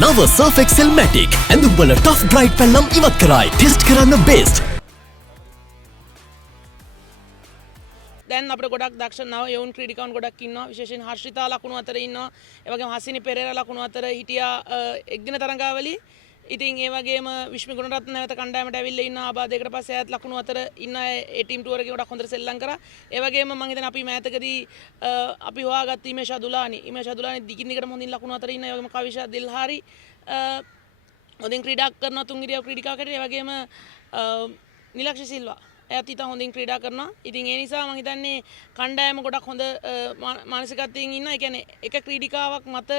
නව Surf Excel Matic ඇඳුම් වල tough bright පැල්ලම් ඉවත් කරයි. ටෙස්ට් කරන්න best. දැන් අපිට ගොඩක් දක්ෂ නව යෝන් ක්‍රීඩිකාවන් ගොඩක් ඉන්නවා. විශේෂයෙන් හර්ෂිතා ලකුණු අතර ඉන්නවා. ඒ වගේම හසිනි පෙරේරා ලකුණු අතර හිටියා එක්දින තරඟාවලියේ. ඉතින් ඒ වගේම විශ්මි ගුණරත්න නැවත කණ්ඩායමට ඇවිල්ලා ඉන්න ආබාධයකට පස්සේ ආයත් ලකුණු අතර ඉන්න ඒ ටීම් ටූර් එකේ ගොඩක් හොඳට සෙල්ලම් කරා. ඒ වගේම මම හිතන්නේ අපි මෑතකදී අපි හොයාගත්ත ඉමේෂ් අදුලානි දිගින් දිගටම හොඳින් ලකුණු අතර ඉන්න. ඒ වගේම කවිෂා දිල්හාරි හොඳින් ක්‍රීඩා කරන තුන් ඉරියව් ක්‍රීඩිකාවකට. ඒ වගේම නිලක්ෂි සිල්වා එයත් ඉතින් හොඳින් ක්‍රීඩා කරනවා. ඉතින් ඒ නිසා මම හිතන්නේ කණ්ඩායම ගොඩක් හොඳ මානසිකත්වයෙන් ඉන්න. ඒ කියන්නේ එක ක්‍රීඩිකාවක් මත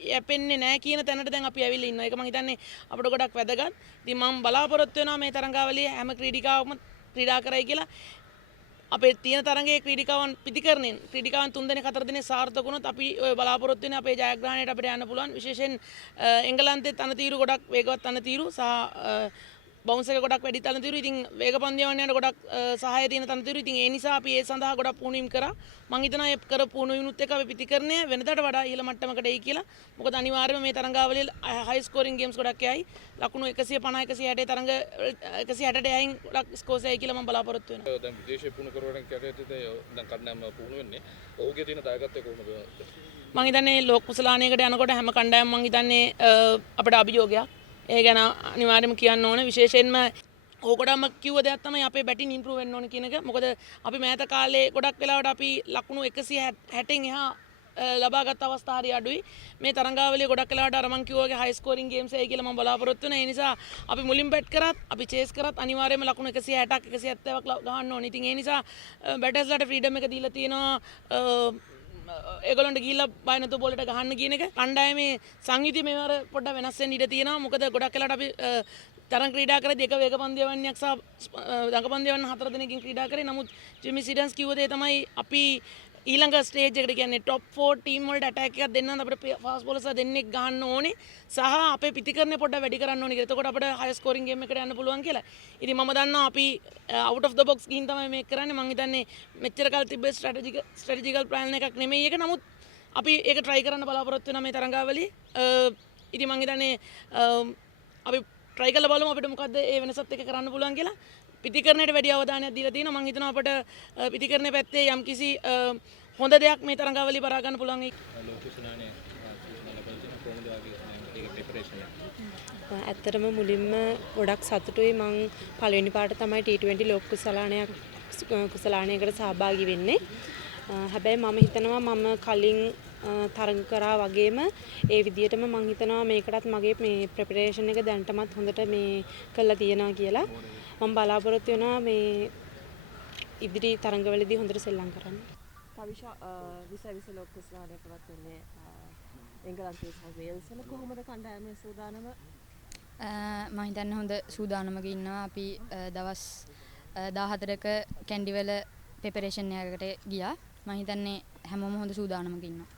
යැපෙන්නේ නැහැ කියන තැනට දැන් අපි ඇවිල්ලා ඉන්නවා. ඒක මම හිතන්නේ අපිට ගොඩක් වැදගත්. ඉතින් මම බලාපොරොත්තු වෙනවා මේ තරඟාවලියේ හැම ක්‍රීඩිකාවක්ම ක්‍රීඩා කරයි කියලා. අපේ තියෙන තරඟයේ ක්‍රීඩිකාවන් පිටිකරණයෙන් ක්‍රීඩිකාවන් 3 දෙනෙක් 4 දෙනෙක් සාර්ථක වුණොත් අපි ඔය බලාපොරොත්තු වෙන්නේ අපේ ජයග්‍රහණයට අපිට යන්න පුළුවන්. විශේෂයෙන් එංගලන්තයේ තනතිරු ගොඩක් වේගවත් තනතිරු සහ බවුන්ස් එක ගොඩක් වැඩි තනතිරු. ඉතින් වේග පන්දියවන්නයට ගොඩක් සහාය තියෙන තනතිරු. ඉතින් ඒ නිසා අපි ඒ සඳහා ගොඩක් පුහුණුවීම් කරා. මම හිතනවා ඒ කර පුහුණුවීමුත් එක්ක අපි පිටිකරණය වෙනදාට වඩා ඉහළ මට්ටමකට එයි කියලා. මොකද අනිවාර්යයෙන්ම මේ තරඟාවලියේ හයි ස්කෝරින් ගේම්ස් ගොඩක් යයි. ලකුණු 150 160 තරඟ 160ට යයින් ගොඩක් ස්කෝර්ස් යයි කියලා මම බලාපොරොත්තු වෙනවා. දැන් විදේශීය පුහුණු කරවන කැටයුත්තේ දැන් කණ්ඩායම පුහුණු වෙන්නේ. ඔහුගේ තියෙන දායකත්වය කොහොමද? මම හිතන්නේ ලෝක කුසලානයකට යනකොට හැම කණ්ඩායම මම හිතන්නේ අපිට අභියෝගයක්. ඒ ගැන අනිවාර්යයෙන්ම කියන්න ඕන. විශේෂයෙන්ම ඕකොඩම කිව්ව දෙයක් තමයි අපේ බැටින් ඉම්ප්‍රූව් වෙන්න ඕන කියන එක. මොකද අපි මෑත කාලේ ගොඩක් වෙලාවට අපි ලකුණු 160න් එහා ලබාගත් අවස්ථා හරි අඩුයි. මේ තරඟාවලිය ගොඩක් වෙලාවට අර මං කිව්වා වගේ හයි ස්කෝරින් ගේම්ස් එකයි කියලා මම බලාපොරොත්තු වෙනවා. ඒ නිසා අපි මුලින් බැට් කරත් අපි චේස් කරත් අනිවාර්යයෙන්ම ලකුණු 160ක් 170ක් ගහන්න ඕනේ. ඉතින් ඒ නිසා බැටර්ස්ලාට ෆ්‍රීඩම් එක දීලා තියෙනවා ඒගොල්ලන්ට ගිහිල්ලා බය නැතුව බෝලට ගහන්න කියන එක. කණ්ඩායමේ සංයුතිය මේවර පොඩ්ඩක් වෙනස් වෙන්න ඉඩ තියෙනවා. මොකද ගොඩක් වෙලාවට අපි තරඟ ක්‍රීඩා කරද්දී එක වේග පන්දියවන්නයක් සහ දඟ පන්දියවන්න 4 දෙනෙක්ගෙන් ක්‍රීඩා කරේ. නමුත් ජිමි සිඩන්ස් කිව්ව දේ තමයි අපි ඊළඟ ස්ටේජ් එකට කියන්නේ টොප් 4 ටීම් වලට ඇටැක් එකක් දෙන්න නම් අපිට ෆාස්ට් බෝලර්ස්ලා දෙන්නෙක් ගහන්න ඕනේ සහ අපේ පිටිකරණය පොඩ්ඩක් වැඩි කරන්න ඕනේ කියලා. එතකොට අපිට හයි ස්කෝරින් ගේම් එකකට යන්න පුළුවන් කියලා. ඉතින් මම දන්නවා අපි අවුට් ඔෆ් ද බොක්ස් ගිහින් තමයි මේක කරන්නේ. මම හිතන්නේ මෙච්චර කල් තිබ්බ ස්ට්‍රැටජිකල් ප්ලෑන් එකක් නෙමෙයි ඒක. නමුත් අපි ඒක try කරන්න බලාපොරොත්තු වෙනවා මේ තරඟාවලියේ. ඉතින් මම හිතන්නේ අපි try කරලා බලමු අපිට මොකද්ද ඒ වෙනසත් එක කරන්න පුළුවන් කියලා. පිටිකරණයට වැඩි අවධානයක් දීලා තියෙනවා. මම හිතනවා අපිට පිටිකරණයේ පැත්තේ යම්කිසි හොඳ දෙයක් මේ තරඟාවලිය බලා ගන්න පුළුවන් වෙයි. ඇත්තටම මුලින්ම ගොඩක් සතුටුයි. මං පළවෙනි පාට තමයි T20 ලෝක කුසලානයකට සහභාගී වෙන්නේ. හැබැයි මම හිතනවා මම කලින් තරඟ කරා වගේම ඒ විදිහටම මම හිතනවා මේකටත් මගේ මේ ප්‍රෙපරේෂන් එක දැනටමත් හොඳට මේ කරලා තියෙනවා කියලා. මම බලාපොරොත්තු වෙනවා මේ ඉදිරි තරඟවලදී හොඳට සෙල්ලම් කරන්න. කවිෂා විස ලෝක කුසලානයකවත් වෙන්නේ එංගලන්තයේ සහ වේල්ස් වල කොහොමද කණ්ඩායමේ සූදානම? මම හිතන්නේ හොඳ සූදානමක ඉන්නවා. අපි දවස් 14ක කැන්ඩිවල ප්‍රෙපරේෂන් එකකට ගියා. මම හිතන්නේ හැමෝම හොඳ සූදානමක ඉන්නවා.